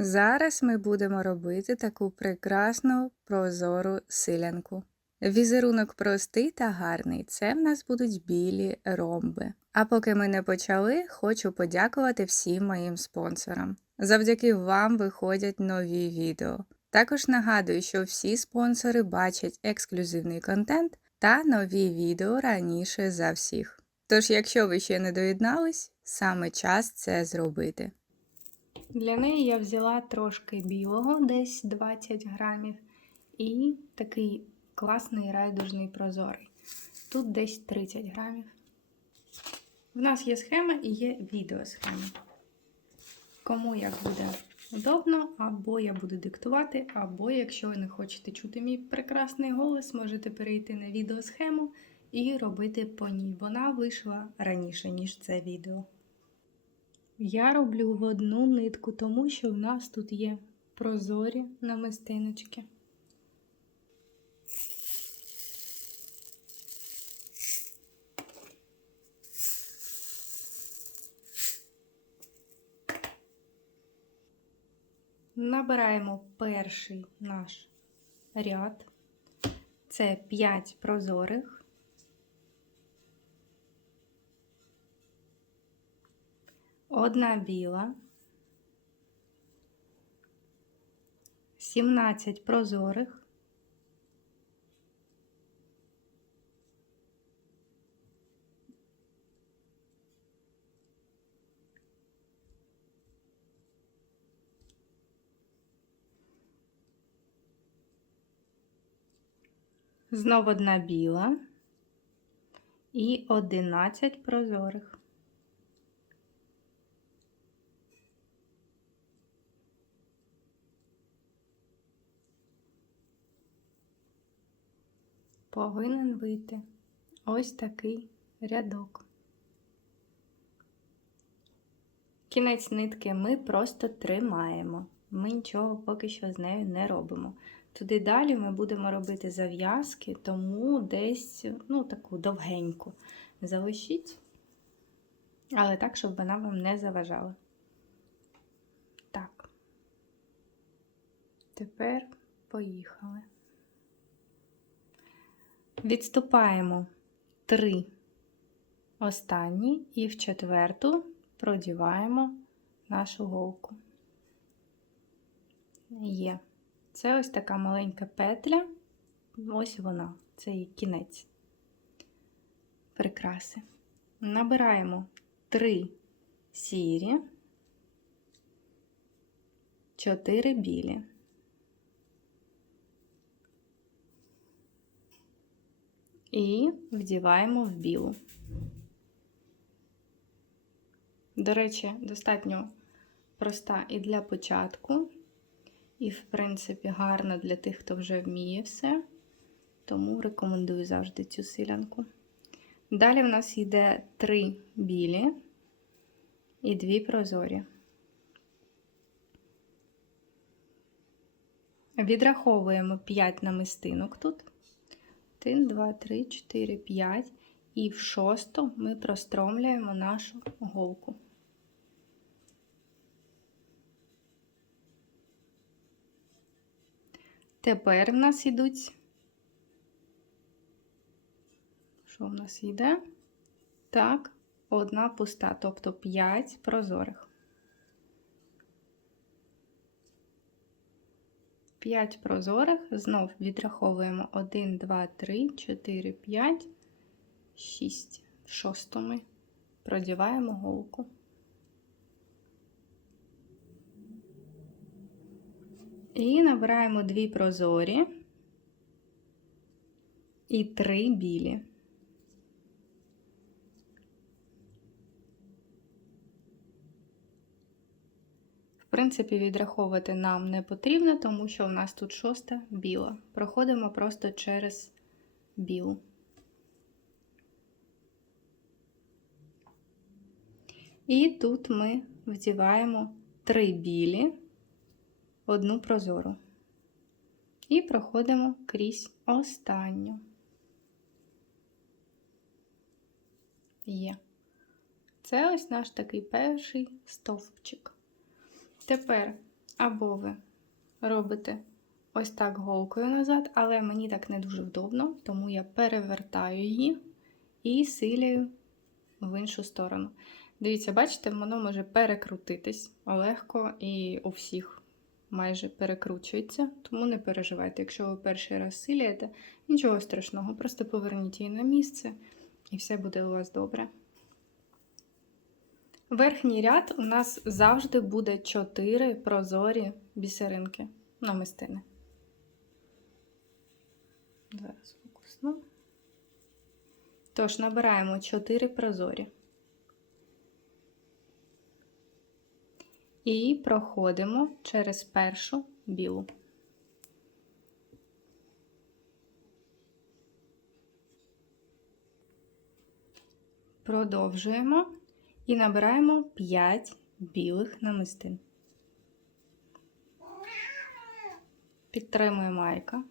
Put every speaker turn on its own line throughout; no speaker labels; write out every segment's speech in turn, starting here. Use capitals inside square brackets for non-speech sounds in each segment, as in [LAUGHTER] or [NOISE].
Зараз ми будемо робити таку прекрасну прозору силянку. Візерунок простий та гарний. Це в нас будуть білі ромби. А поки ми не почали, хочу подякувати всім моїм спонсорам. Завдяки вам виходять нові відео. Також нагадую, що всі спонсори бачать ексклюзивний контент та нові відео раніше за всіх. Тож, якщо ви ще не доєднались, саме час це зробити. Для неї я взяла трошки білого, десь 20 грамів, і такий класний райдужний прозорий. Тут десь 30 грамів. В нас є схема і є відеосхема. Кому як буде удобно, або я буду диктувати, або якщо ви не хочете чути мій прекрасний голос, можете перейти на відеосхему і робити по ній. Вона вийшла раніше, ніж це відео. Я роблю в одну нитку, тому що в нас тут є прозорі намистиночки. Набираємо перший наш ряд. Це 5 прозорих. Одна біла, 17 прозорих, Знов одна біла. І 11 прозорих. Повинен вийти ось такий рядок. Кінець нитки ми просто тримаємо. Ми нічого поки що з нею не робимо. Туди далі ми будемо робити зав'язки, тому десь ну, таку довгеньку залишіть, але так, щоб вона вам не заважала. Так. Тепер поїхали. Відступаємо три останні і в четверту продіваємо нашу голку. Є. Це ось така маленька петля, ось вона, це її кінець. Прикраси. Набираємо три сірі, чотири білі. І вдіваємо в білу. До речі, достатньо проста і для початку. І, в принципі, гарна для тих, хто вже вміє все. Тому рекомендую завжди цю силянку. Далі в нас йде три білі і дві прозорі. Відраховуємо 5 намистинок тут. 1, 2, 3, 4, 5. І в шосту ми простромлюємо нашу голку. Тепер в нас йдуть. Що в нас йде? Так, одна пуста, тобто 5 прозорих. 5 прозорих, знов відраховуємо 1, 2, 3, 4, 5, 6. В шостому продіваємо голку. І набираємо дві прозорі і три білі. В принципі, відраховувати нам не потрібно, тому що у нас тут шоста біла. Проходимо просто через білу. І тут ми вдіваємо три білі одну прозору. І проходимо крізь останню. Є. Це ось наш такий перший стовпчик. Тепер Або ви робите ось так голкою назад, але мені так не дуже вдобно, тому я перевертаю її і силяю в іншу сторону. Дивіться, бачите, воно може перекрутитись легко і у всіх майже перекручується, тому не переживайте. Якщо ви перший раз силієте, нічого страшного, просто поверніть її на місце і все буде у вас добре. Верхній ряд у нас завжди буде 4 прозорі бісеринки намистини. Зараз фокусну. Тож, набираємо 4 прозорі. І проходимо через першу білу. Продовжуємо і набираємо 5 білих намистин. Підтримує Майка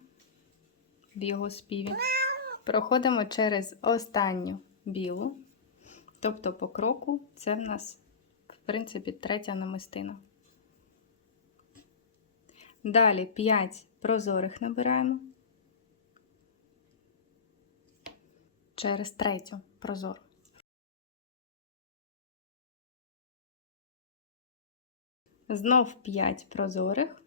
в його співі. Проходимо через останню білу, тобто по кроку це в нас, в принципі, третя намистина. Далі 5 прозорих набираємо через третю прозору. Знов 5 прозорих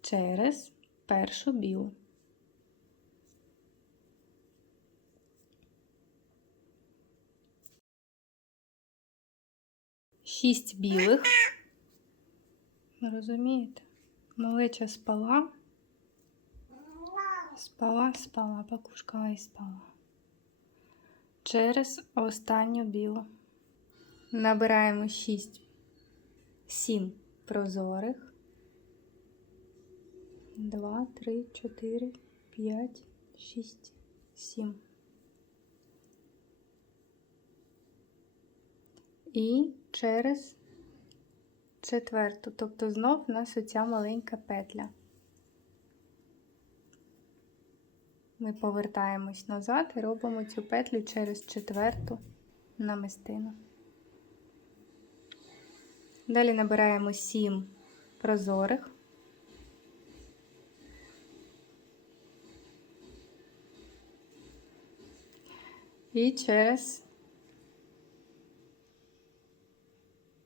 через першу білу. Шість білих. Розумієте? Малеча спала. Спала, спала, покушкала і спала. Через останню білу. Набираємо 6, 7 прозорих. 2, 3, 4, 5, 6, 7. І через четверту, тобто знов у нас оця маленька петля. Ми повертаємось назад і робимо цю петлю через четверту намистину. Далі набираємо 7 прозорих. І через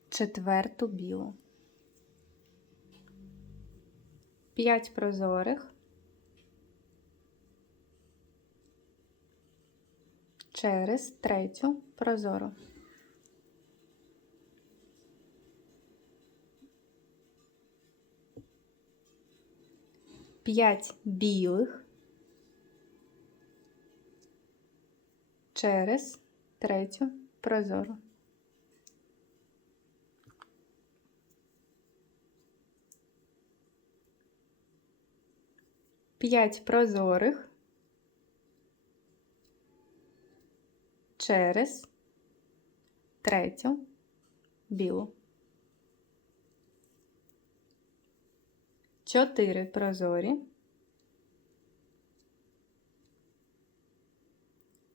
четверту білу. 5 прозорих. Через третю прозору. 5 білих через третю прозору. П'ять прозорих через третю білу. Чотири прозорі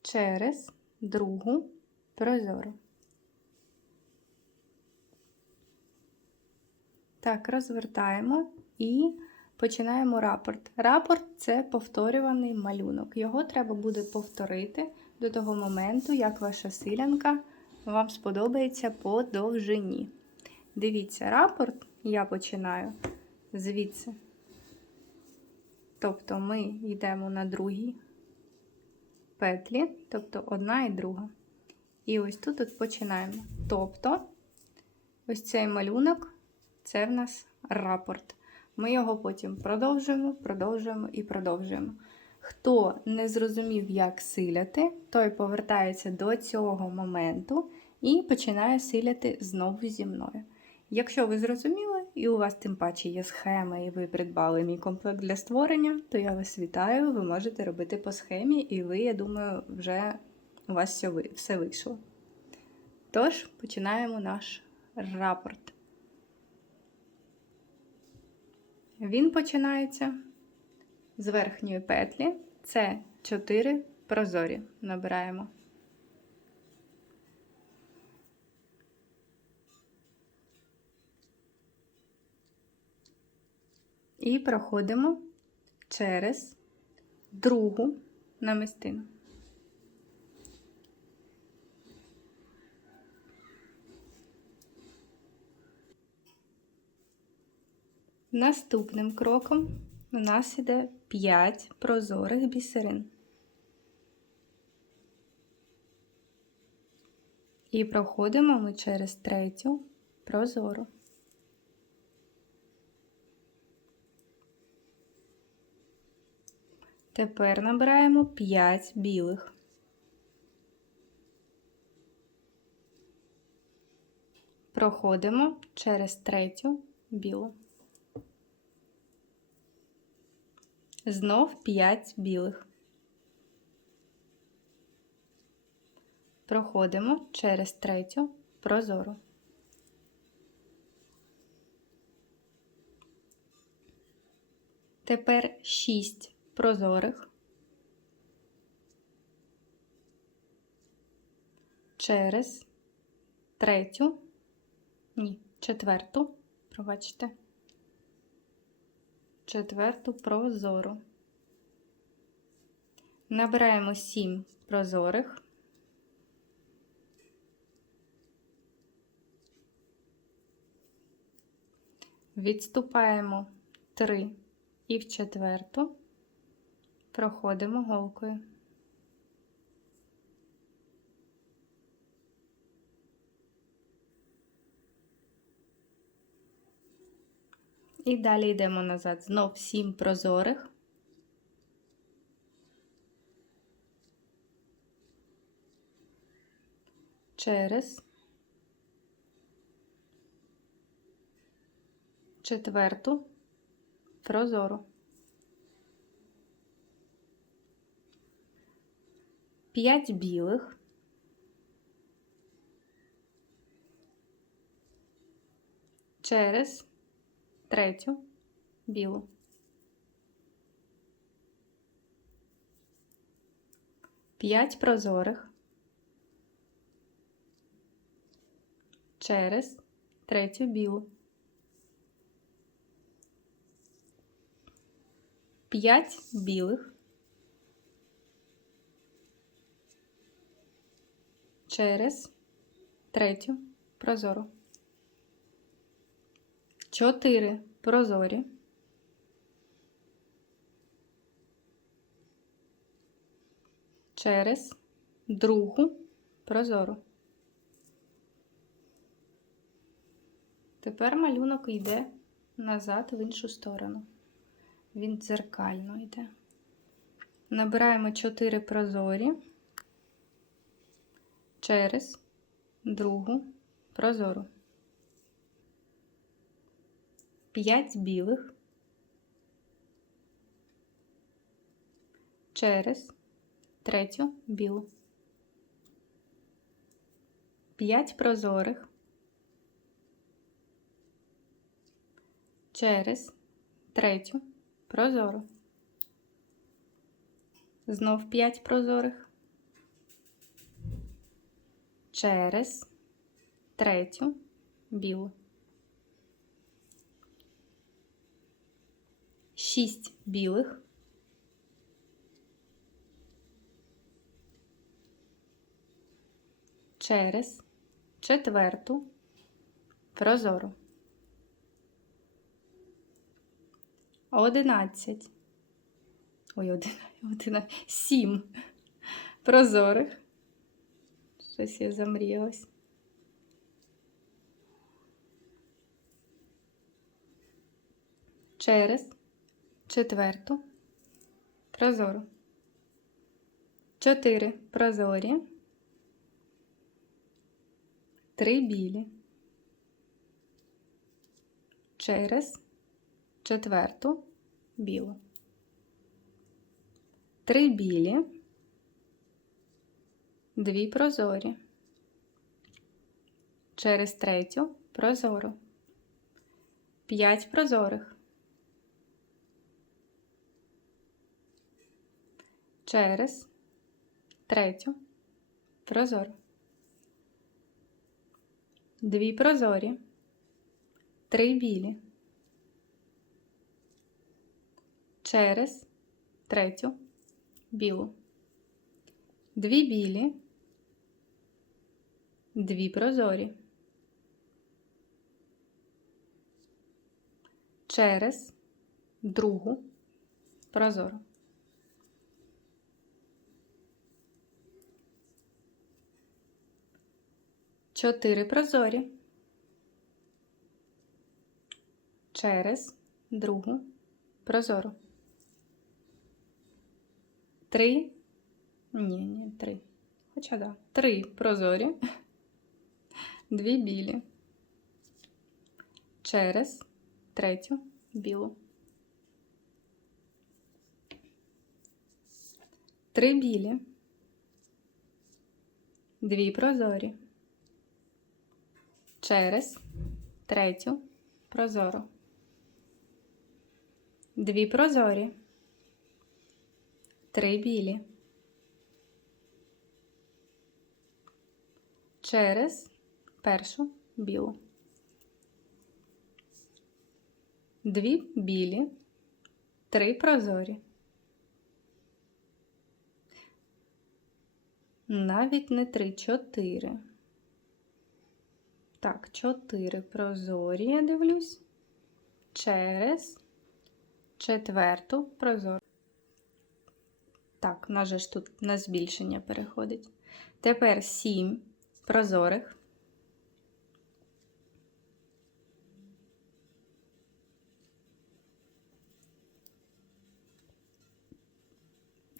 через другу прозору. Так, розвертаємо і починаємо рапорт. Рапорт це повторюваний малюнок. Його треба буде повторити до того моменту, як ваша силянка вам сподобається по довжині. Дивіться, рапорт я починаю звідси. Тобто ми йдемо на другій петлі, тобто одна і друга. І ось тут от починаємо. Тобто, ось цей малюнок це в нас рапорт. Ми його потім продовжуємо, продовжуємо і продовжуємо. Хто не зрозумів, як силяти, той повертається до цього моменту і починає силяти знову зі мною. Якщо ви зрозуміли, і у вас тим паче є схема, і ви придбали мій комплект для створення, то я вас вітаю, ви можете робити по схемі, і ви, я думаю, вже у вас все вийшло. Тож, починаємо наш рапорт. Він починається з верхньої петлі. Це 4 прозорі. Набираємо. І проходимо через другу намистину. Наступним кроком у нас іде 5 прозорих бісерин. І проходимо ми через третю прозору. Тепер набираємо 5 білих. Проходимо через третю білу. Знов 5 білих. Проходимо через третю прозору. Тепер 6 прозорих. Через третю, ні, четверту, пробачте, четверту прозору. Набираємо 7 прозорих. Відступаємо 3 і в четверту проходимо голкою. І далі йдемо назад. Знов 7 прозорих. Через четверту прозору. П'ять білих. Через третю білу. П'ять прозорих. Через третю білу. П'ять білих. Через третю прозору. Чотири прозорі. Через другу прозору. Тепер малюнок йде назад в іншу сторону. Він дзеркально йде. Набираємо 4 прозорі через другу прозору. 5 білих через третю білу. 5 прозорих через третю прозору. Знов 5 прозорих через третю білу. 6 білих. Через четверту прозору. Одинадцять. Ой, одинадцять. [LAUGHS] Сім прозорих. Щось я замріялась. Через четверту прозору. Чотири прозорі. Три білі. Через четверту білу. Три білі, дві прозорі. Через третю прозору. П'ять прозорих. Через третю прозору. Дві прозорі. Три білі через третю білу. Дві білі, дві прозорі. Через другу прозору. Чотири прозорі. Через другу прозору. Три. Ні, ні, три. Хоча да. Три прозорі. Дві білі. Через третю білу. Три білі. Дві прозорі. Через третю прозору. Дві прозорі. Три білі. Через першу білу. Дві білі. Три прозорі. Навіть не три, чотири. Так, чотири прозорі, я дивлюсь. Через четверту прозору. Так, у ж тут на збільшення переходить. Тепер сім прозорих.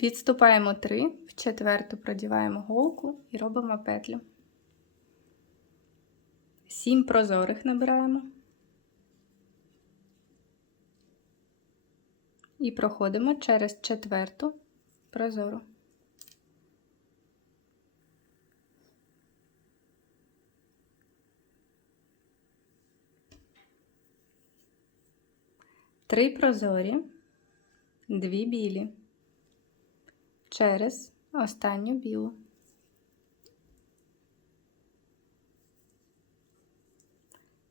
Відступаємо 3, в четверту продіваємо голку і робимо петлю. 7 прозорих набираємо. І проходимо через четверту прозору. Три прозорі, дві білі через останню білу.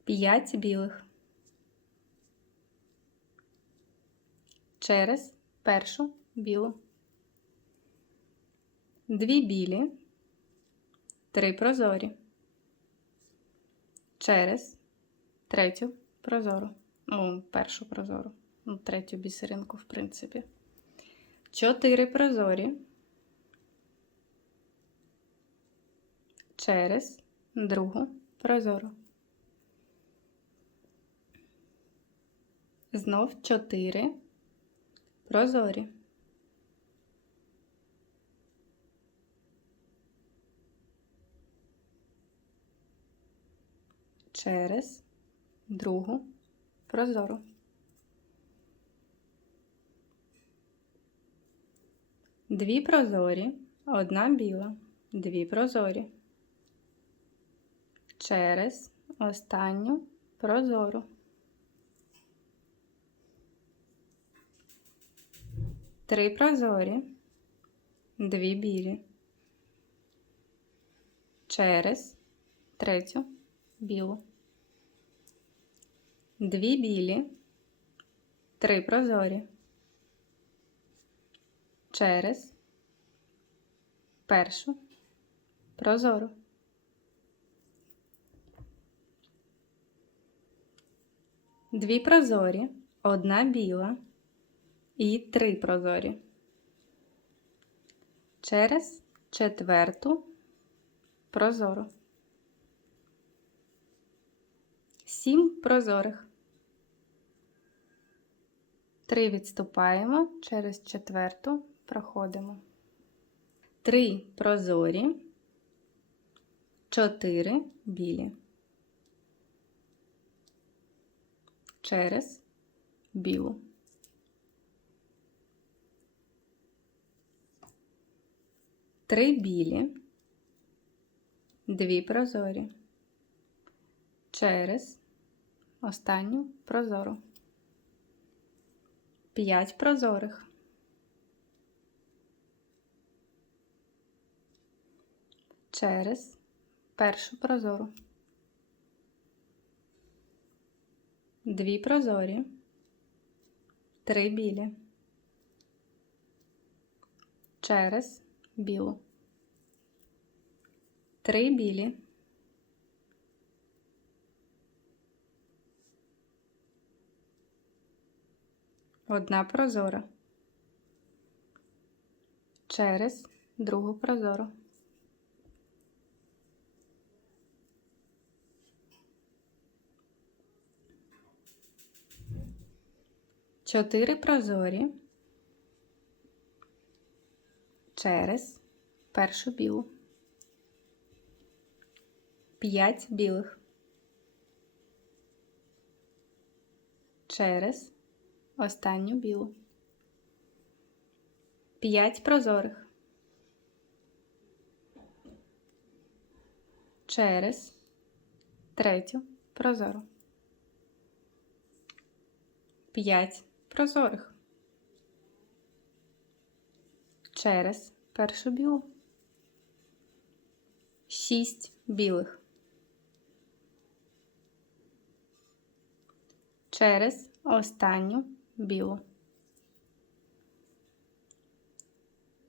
П'ять білих. Через першу білу. Дві білі, три прозорі. Через третю прозору. Ну, першу прозору. Ну, третю бісеринку, в принципі. Чотири прозорі. Через другу прозору. Знов чотири прозорі. Через другу прозору. Дві прозорі, одна біла, дві прозорі. Через останню прозору. Три прозорі, дві білі. Через третю білу. Дві білі, три прозорі. Через першу прозору. Дві прозорі, одна біла і три прозорі. Через четверту прозору. Сім прозорих. Три відступаємо, через четверту проходимо. Три прозорі, чотири білі. Через білу. Три білі, дві прозорі. Через останню прозору. П'ять прозорих. Через першу прозору. Дві прозорі. Три білі. через білу. Три білі. Одна прозора. Через другу прозору. Чотири прозорі через першу білу. П'ять білих. Через останню білу. П'ять прозорих. Через третю прозору. П'ять прозорих. Через першу білу. Шість білих. Через останню білу.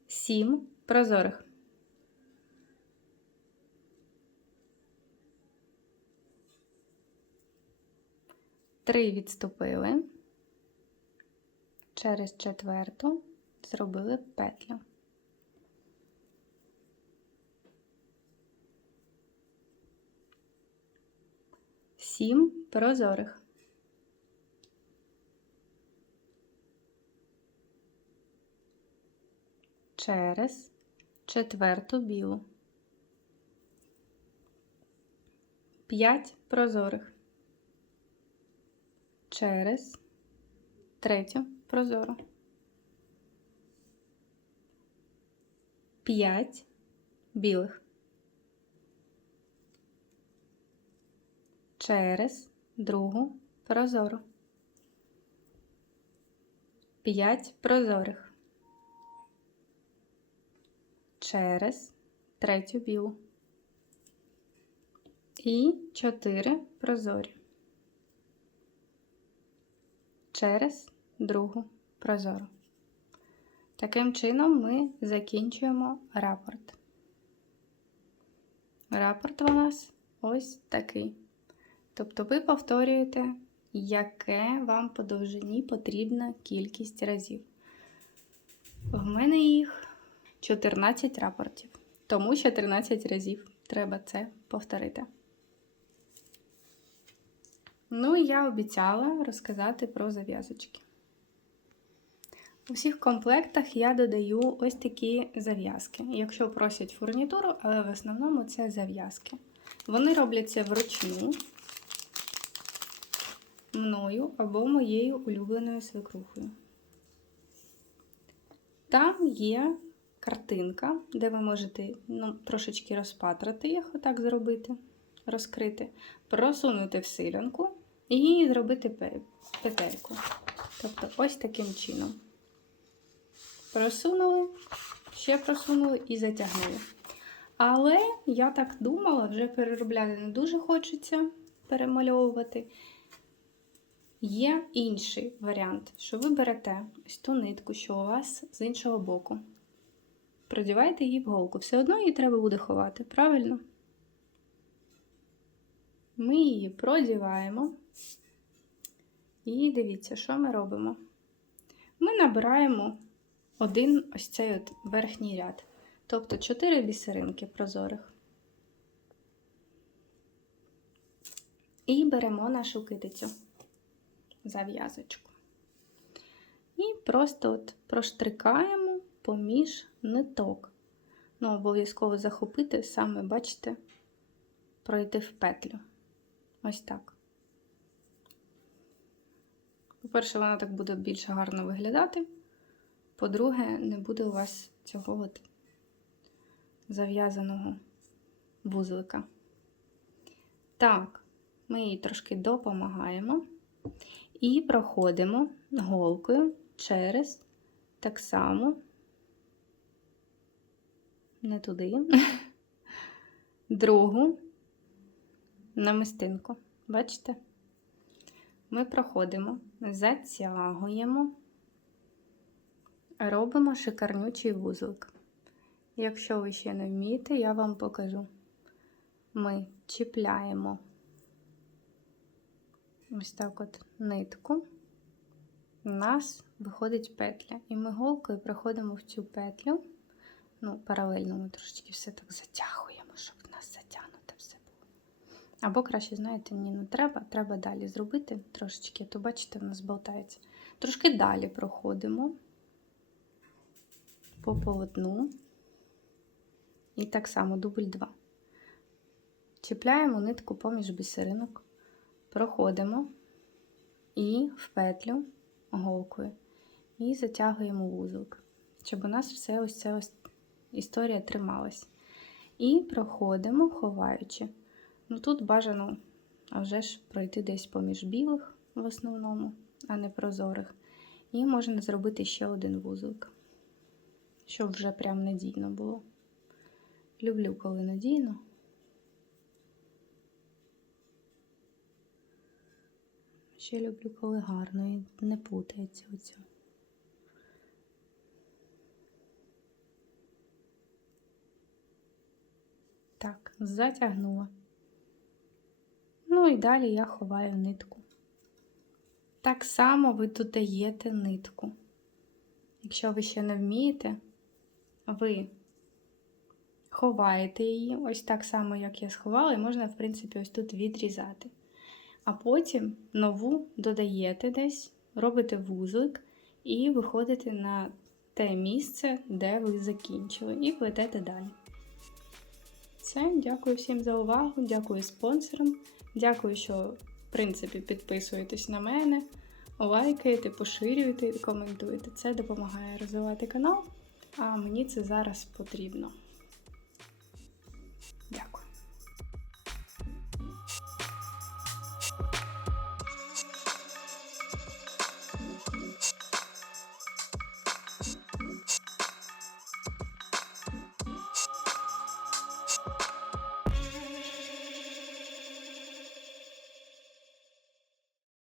Сім прозорих. Три відступили. Через четверту зробили петлю. Сім прозорих. Через четверту білу. П'ять прозорих. Через третю прозору. П'ять білих. Через другу прозору. П'ять прозорих. Через третю білу. І чотири прозорі. Через другу прозору. Таким чином ми закінчуємо рапорт. Рапорт у нас ось такий. Тобто ви повторюєте, яке вам по довжині потрібна кількість разів. В мене їх 14 рапортів. Тому 14 разів треба це повторити. Ну і я обіцяла розказати про зав'язочки. У всіх комплектах я додаю ось такі зав'язки. Якщо просять фурнітуру, але в основному це зав'язки. Вони робляться вручну мною або моєю улюбленою свекрухою. Там є картинка, де ви можете ну, трошечки розпатрати їх, отак зробити, розкрити, просунути в силянку і зробити петельку. Тобто, ось таким чином. Просунули, ще просунули і затягнули. Але я так думала, вже переробляти не дуже хочеться перемальовувати. Є інший варіант, що ви берете ось ту нитку, що у вас з іншого боку. Продівайте її в голку. Все одно її треба буде ховати, правильно? Ми її продіваємо. І дивіться, що ми робимо. Ми набираємо один ось цей от верхній ряд. Тобто 4 бісеринки прозорих. І беремо нашу китицю зав'язочку. І просто от проштрикаємо поміж ниток. Ну, обов'язково захопити, саме, бачите, пройти в петлю. Ось так. По-перше, вона так буде більш гарно виглядати. По-друге, не буде у вас цього от зав'язаного вузлика. Так, ми їй трошки допомагаємо і проходимо голкою через так само, не туди, [LAUGHS] другу намистинку. Бачите? Ми проходимо, затягуємо робимо шикарнючий вузлик. Якщо ви ще не вмієте, я вам покажу. Ми чіпляємо ось так от нитку. У нас виходить петля. І ми голкою проходимо в цю петлю. Ну, паралельно ми трошечки все так затягуємо, щоб в нас затягнуте все було. Або краще, знаєте, ні, не треба, треба далі зробити трошечки, то бачите, в нас болтається. Трошки далі проходимо по полотну. І так само дубль 2. Чіпляємо нитку поміж бісеринок, проходимо і в петлю голкою. І затягуємо вузлик, щоб у нас все ось ця ось історія трималась. І проходимо, ховаючи. Ну тут бажано вже ж пройти десь поміж білих в основному, а не прозорих. І можна зробити ще один вузлик, щоб вже прям надійно було. Люблю, коли надійно. Ще люблю, коли гарно і не путається оцю. Так, затягнула. Ну і далі я ховаю нитку. Так само ви додаєте нитку. Якщо ви ще не вмієте, ви ховаєте її, ось так само, як я сховала, і можна, в принципі, ось тут відрізати. А потім нову додаєте десь, робите вузлик і виходите на те місце, де ви закінчили, і плетете далі. Все, дякую всім за увагу, дякую спонсорам. Дякую, що, в принципі, підписуєтесь на мене, лайкаєте, поширюєте коментуєте. Це допомагає розвивати канал, а мені це зараз потрібно.